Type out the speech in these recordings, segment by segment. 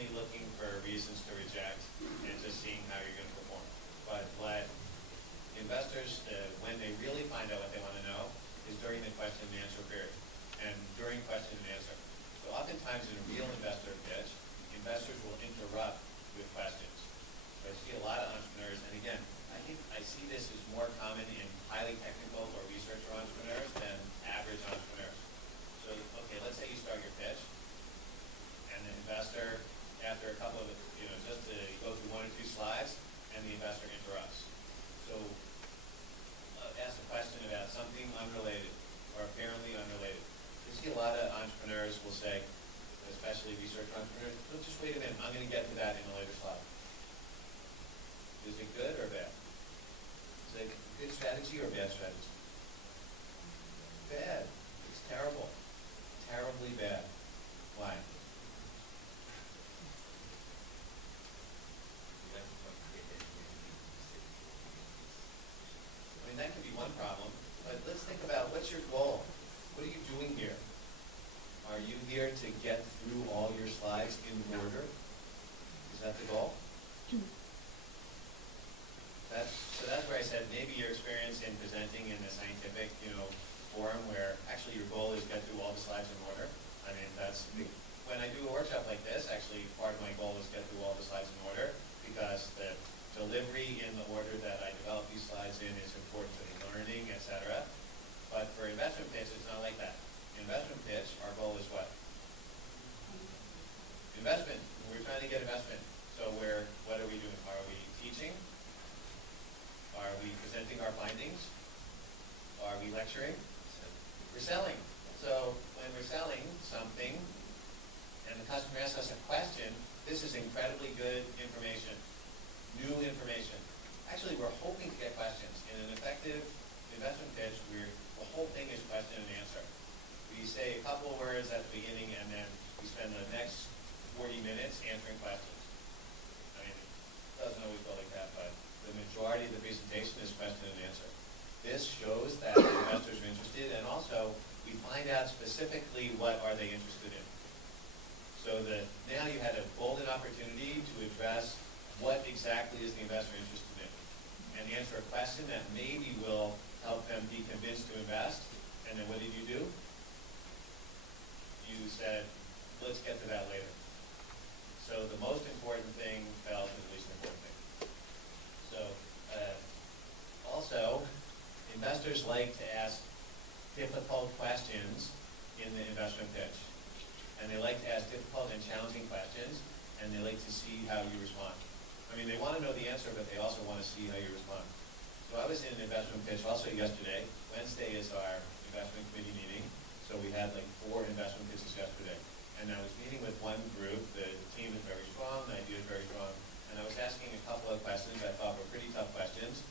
constantly looking for reasons to reject and just seeing how you're going to perform. But what investors, when they really find out what they want to know, is during the question and answer period, and during question and answer. So oftentimes in a real investor pitch, investors will interrupt with questions. So I see a lot of entrepreneurs, and again, I think I see this as more common in highly technical or researcher entrepreneurs than average entrepreneurs. So, okay, let's say you start your pitch, and the investor, after a couple of, just to go through one or two slides, and the investor interrupts. So, ask a question about something unrelated or apparently unrelated. You see a lot of entrepreneurs will say, especially research entrepreneurs, well, just wait a minute, I'm going to get to that in a later slide. Is it good or bad? Is it a good strategy or bad strategy? Bad. It's terrible. Terribly bad. Why? I mean, that could be one problem, but let's think about what's your goal? What are you doing here? Are you here to get through all your slides in order? Is that the goal? So that's where I said maybe your experience in presenting in a scientific, forum where actually your goal is get through all the slides in order. I mean, when I do a workshop like this, actually part of my goal is get through all the slides in order because the delivery in the order that I develop these slides in is important to the learning, etc. But for investment pitch, it's not like that. Investment pitch, our goal is what? Investment. We're trying to get investment. So what are we doing? Are we teaching? Are we presenting our findings? Are we lecturing? We're selling. So when we're selling something and the customer asks us a question, this is incredibly good information, new information. Actually, we're hoping to get questions. In an effective investment pitch, the whole thing is question and answer. We say a couple of words at the beginning and then we spend the next 40 minutes answering questions. I mean, it doesn't always go like that, but the majority of the presentation is question and answer. This shows that investors are interested, and also we find out specifically what are they interested in. So that now you had a golden opportunity to address what exactly is the investor interested in, and answer a question that maybe will help them be convinced to invest. And then what did you do? You said, let's get to that later. So the most important thing fell to the least important thing. So also, investors like to ask difficult questions in the investment pitch. And they like to ask difficult and challenging questions, and they like to see how you respond. I mean, they want to know the answer, but they also want to see how you respond. So I was in an investment pitch also yesterday. Wednesday is our investment committee meeting. So we had like 4 investment pitches yesterday. And I was meeting with one group. The team is very strong, the idea is very strong. And I was asking a couple of questions I thought were pretty tough questions.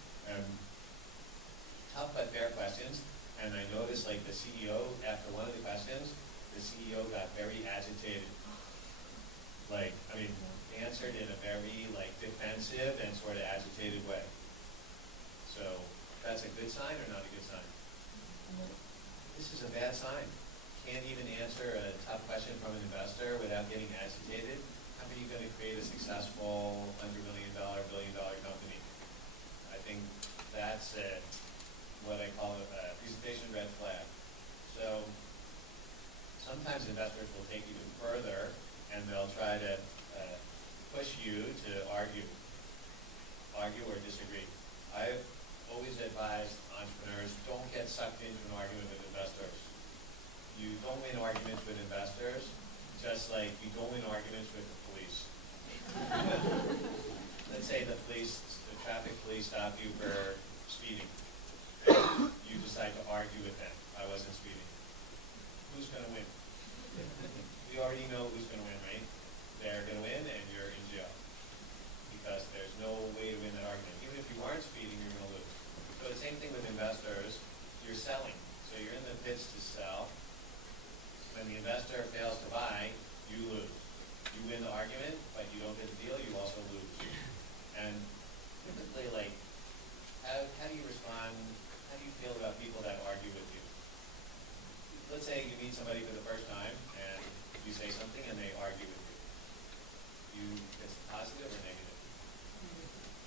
Tough but fair questions. And I noticed like the CEO, after one of the questions, the CEO got very agitated. Answered in a very defensive and sort of agitated way. So that's a good sign or not a good sign? This is a bad sign. Can't even answer a tough question from an investor without getting agitated. How are you going to create a successful $100 million, billion-dollar company? I think that's what I call a presentation red flag. So sometimes investors will take even further and they'll try to push you to argue or disagree. I've always advised entrepreneurs, don't get sucked into an argument with investors. You don't win arguments with investors, just like you don't win arguments with the police. Let's say the traffic police stop you for speeding. And you decide to argue with them. I wasn't speeding. Who's going to win? We already know who's going to win, right? They're going to win and you're in jail. Because there's no way to win that argument. Even if you aren't speeding, you're going to lose. So the same thing with investors. You're selling. So you're in the pitch to sell. When the investor fails to buy, you lose. You win the argument, but you don't get the deal, you also lose. And typically, how do you respond? How do you feel about people that argue with you? Let's say you meet somebody for the first time, and you say something, and they argue with you. it's positive or negative?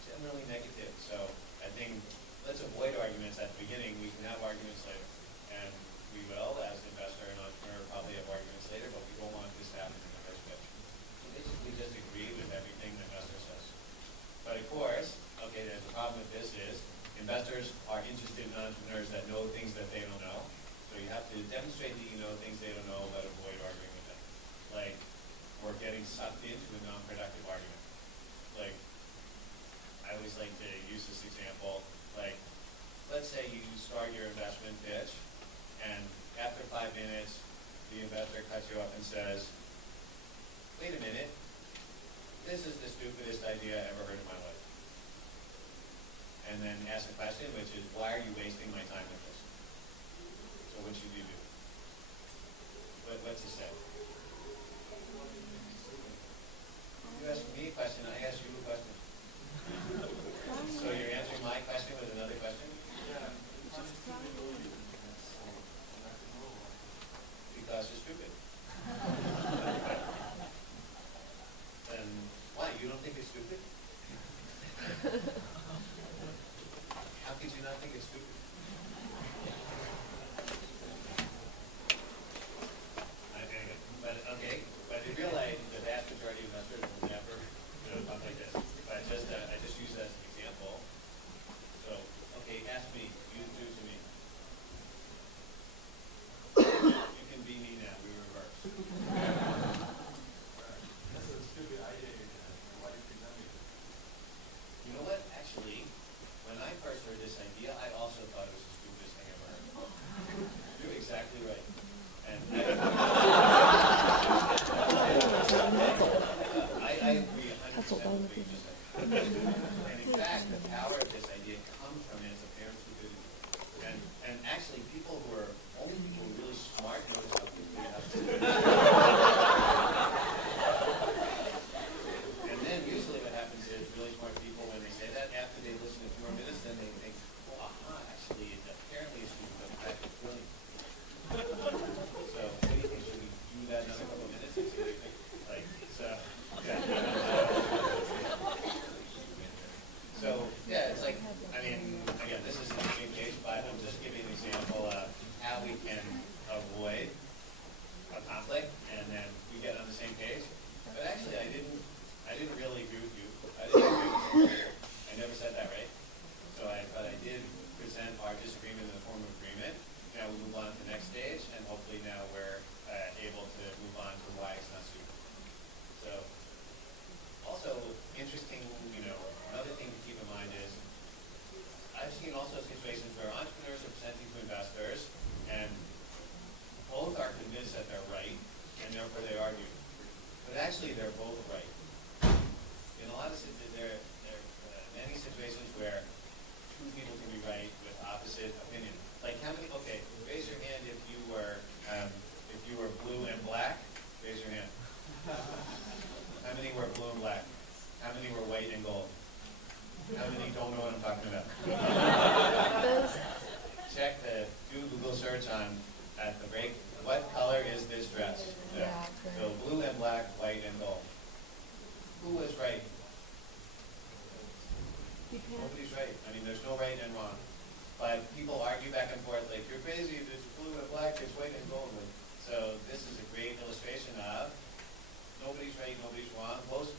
Generally negative. So I think let's avoid arguments at the beginning. We can have arguments later. And we will, as an investor and entrepreneur, probably have arguments later, but we don't want this to happen in the first pitch. So basically just agree with everything the investor says. But of course, okay, there's a problem with this is investors are interested in entrepreneurs that know things that they don't know. So you have to demonstrate that you know things they don't know, but avoid arguing with them. Like, or getting sucked into a non-productive argument. Like, I always like to use this example. Like, let's say you start your investment pitch, and after 5 minutes, the investor cuts you off and says, wait a minute, this is the stupidest idea I ever heard in my life. And then ask a question, which is, why are you wasting my time with this? So what should you do? What's he say? You asked me a question, I asked you a question. So you're answering my question with another question? Yeah. Because you're stupid. Then why? You don't think it's stupid? How could you not think it's stupid? But in real life, the vast majority of investors will never talk like this. But I just use that as an example. So, okay, ask me. You do to me. You can be me now. We reverse. That's a stupid idea. Why do you present it? You know what? Actually, when I first heard this idea, I also thought it was the stupidest thing I've ever heard. You're exactly right. And I agree 100% with what you just said. And in fact, the power of this idea comes from its apparent stupidity. And actually, only people who are really smart notice how quickly it has stupid. And then usually what happens is really smart people, when they say that, after they listen a few more minutes, then they think, well, actually, it apparently is stupid, but in fact it's brilliant. So what do you think? Should we do that another couple of minutes and see what you think? Like, yeah. So, yeah, it's like, I mean, again, this isn't a big case, but I'm just giving an example of how we can avoid a conflict, and then we get on the same page. But actually, I didn't really agree with you. I didn't agree with you. I never said that, right? But I did present our disagreement in the form of agreement. Now we move on to the next stage, and hopefully now we're able to move on to why it's not suitable. So, also interesting, another thing to keep in mind is, I've seen also situations where entrepreneurs are presenting to investors, and both are convinced that they're right, and therefore they argue. But actually, they're both right. In a lot of there are many situations where two people can be right with opposite opinions. Like how many? Okay, raise your hand if you were blue and black. Raise your hand. How many were blue and black? How many were white and gold? How many don't know what I'm talking about? Do Google search on at the break. What color is this dress? Yeah. So blue and black, white and gold. Who was right? Nobody's right. I mean, there's no right and wrong. But people argue back and forth like, you're crazy, if it's blue and black, it's white and gold. So this is a great illustration of nobody's right, nobody's wrong. Both